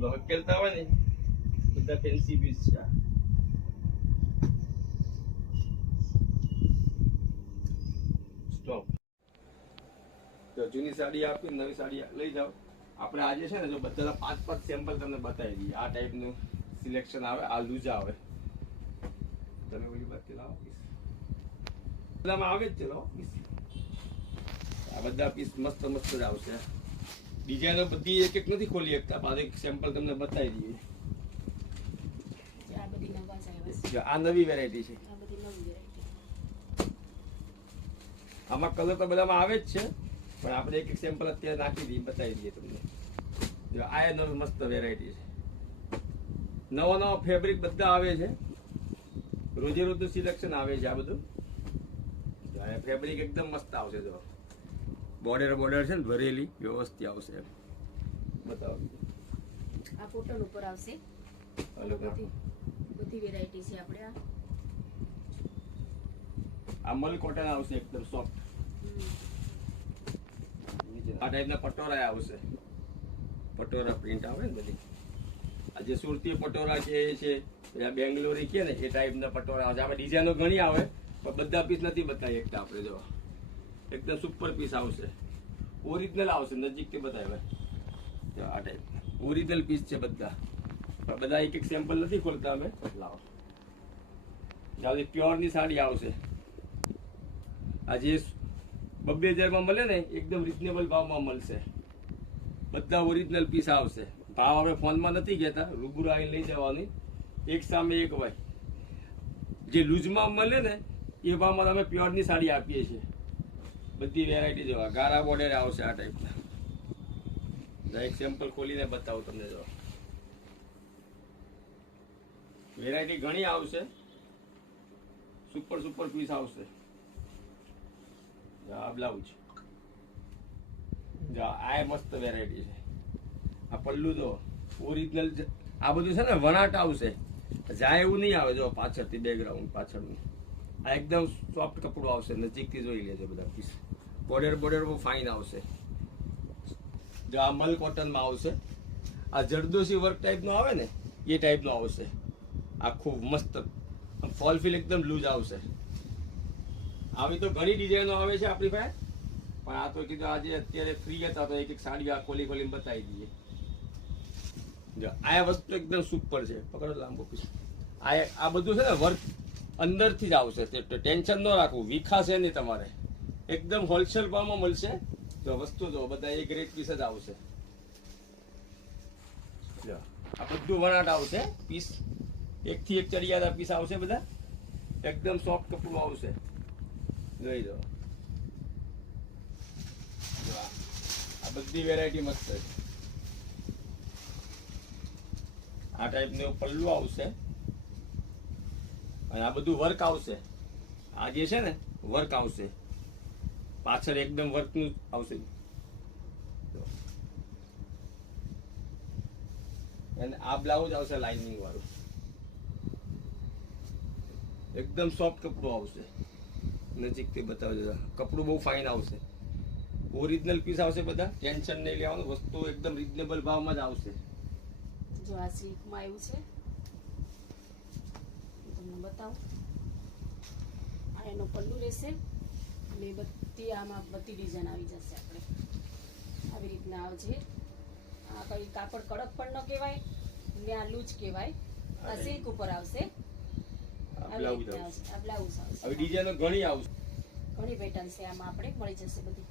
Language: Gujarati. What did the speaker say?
બધો હકેલતા હોય ને બધા ફેન્સી પીસ છે. સ્ટોપ તો જૂની સાડી આપી નવી સાડી લઈ જાઓ આપણે આજે છે ને જો બધાના પાંચ પાંચ સેમ્પલ તમને બતાવી દઈએ આ ટાઈપનું સિલેક્શન આવે આ લૂઝ આવે તમે ઓલી બાજુ લાવો બધામાં આવે જ છે આ બધા પીસ મસ્ત મસ્ત જ આવશે ડિઝાઇનો બધી એક એક નથી ખોલી શકતા. પાસે એક સેમ્પલ તમને બતાવી દઈએ. આ બધી નવા વેરાયટી છે. આ બધી નવી વેરાયટી આમાં કલર તો બધામાં આવે જ છે પણ આપણે એક એક સેમ્પલ અત્યારે નાખી દઈએ બતાવી દઈએ તમને. જો આ એ નવી મસ્ત વેરાયટી છે. નવા નવા ફેબ્રિક બધા આવે છે. રોજે રોજનું સિલેક્શન આવે છે આ બધું. જો આ ફેબ્રિક એકદમ મસ્ત આવશે જો. બોર્ડર બોર્ડર છે ને ભરેલી વ્યવસ્થિત આવશે એમ. બતાવો આ કોટન ઉપર આવશે. અલગ બધી વેરાયટી છે આપણે આ. આ મલ કોટન આવશે એકદમ સોફ્ટ આ ટાઈપના પટોરા આવશે. પટોરા પ્રિન્ટ આવે ને બધી? આ જે સુરતી પટોરા છે એ છે બેંગ્લોરી કે ને એ ટાઈપના પટોરા આવે છે આપણે ડિઝાઇનો ઘણી આવે પણ બધા પીસ નથી બતાવી એકતા આપણે જો. એકદમ સુપર પીસ આવશે. ઓરિજિનલ આવશે નજીકથી બતાવે જો આ ટાઈપ ઓરિજિનલ પીસ છે બધા. બધા એક એક સેમ્પલ નથી ખોલતા અમે. લાવો. જાવ પ્યોરની સાડી આવશે. આ જે બબ્બે હજારમાં મળે ને, એકદમ રિઝનેબલ ભાવમાં મળશે. બધા ઓરિજિનલ પીસ આવશે. ભાવ આપણે ફોનમાં નથી કહેતા, રૂબરૂ આવીને લઈ જવાની. એક સામે એક હોય. જે લૂઝમાં મળે ને, એ ભાવમાં અમે પ્યોરની સાડી આપીએ છીએ. બધી વેરાયટી જોવા. ગારા બોર્ડર આવશે આ ટાઈપના એક સેમ્પલ ખોલીને બતાવું તમને જો. વેરાયટી ઘણી આવશે. સુપર સુપર પીસ આવશે. આ બ્લાઉઝ જો, આ મસ્ત વેરાયટી છે. આ પલ્લુ જો ઓરિજિનલ આ બધું છે ને, વણાટ આવશે. જાય એવું નહીં આવે જો પાછળથી બેકગ્રાઉન્ડ પાછળનું. આ એકદમ સોફ્ટ કપડું આવશે, નજીકથી જોઈ લેજો બધા પીસ બોર્ડર બોર્ડર બહુ ફાઇન આવશે. જો આ મલ કોટનમાં આવશે. આ જરદોશી વર્ક ટાઈપનો આવે ને, એ ટાઈપનો આવશે. આખું મસ્ત ફોલ ફીલ એકદમ લૂઝ આવશે. આવી તો ઘણી ડિઝાઇનો આવે છે આપણી પાસે, પણ આ તો કીધું આજે અત્યારે ફ્રી હતા તો એક એક સાડી આ ખોલી ખોલીને બતાવી દઈએ. જો, આ વસ્તુ એકદમ સુપર છે. પકડો લાંબો પીસ. આ આ બધું છે ને વર્ક અંદરથી જ આવશે. ટેન્શન ન રાખવું. વિખાશે નહીં તમારે. એકદમ હોલસેલ ભાવમાં મળશે. જો વસ્તુ જો બધા એક રેટ પીસ જ આવશે. આ બધું વણાટ આવશે પીસ એકથી એક ચડિયાતા પીસ આવશે બધા. એકદમ સોફ્ટ કપડું આવશે. જોઈ દો આ બધી વેરાયટી મસ્ત છે. આ ટાઈપનું પલ્લું આવશે. અને આ બધું વર્ક આવશે. આ જે છે ને વર્ક આવશે. પાછળ એકદમ વર્કનું આવશે. અને આ બ્લાઉઝ આવશે લાઇનિંગ વાળું. એકદમ સોફ્ટ કપડું આવશે. નજીકથી બતાવજો. કપડું બહુ ફાઇન આવશે. ઓરિજિનલ પીસ આવશે બધા. ટેન્શન નહીં લેવાનું. વસ્તુ એકદમ રિઝનેબલ ભાવમાં જ આવશે. જો આ સિલ્કમાં આવ્યું છે તમને બતાવું. આ એનો પલ્લુ રહેશે. એ બધી આમાં બધી ડિઝાઇન આવી જશે આપણે. આવી રીતના આવશે આ કઈ કાપડ કડક પણ ન કહેવાય ને આ લૂજ કહેવાય. આ સિલ્ક ઉપર આવશે. આ બ્લાઉઝ આવશે. ઘણી પેટર્ન છે આમાં આપણે. મળી જશે બધી.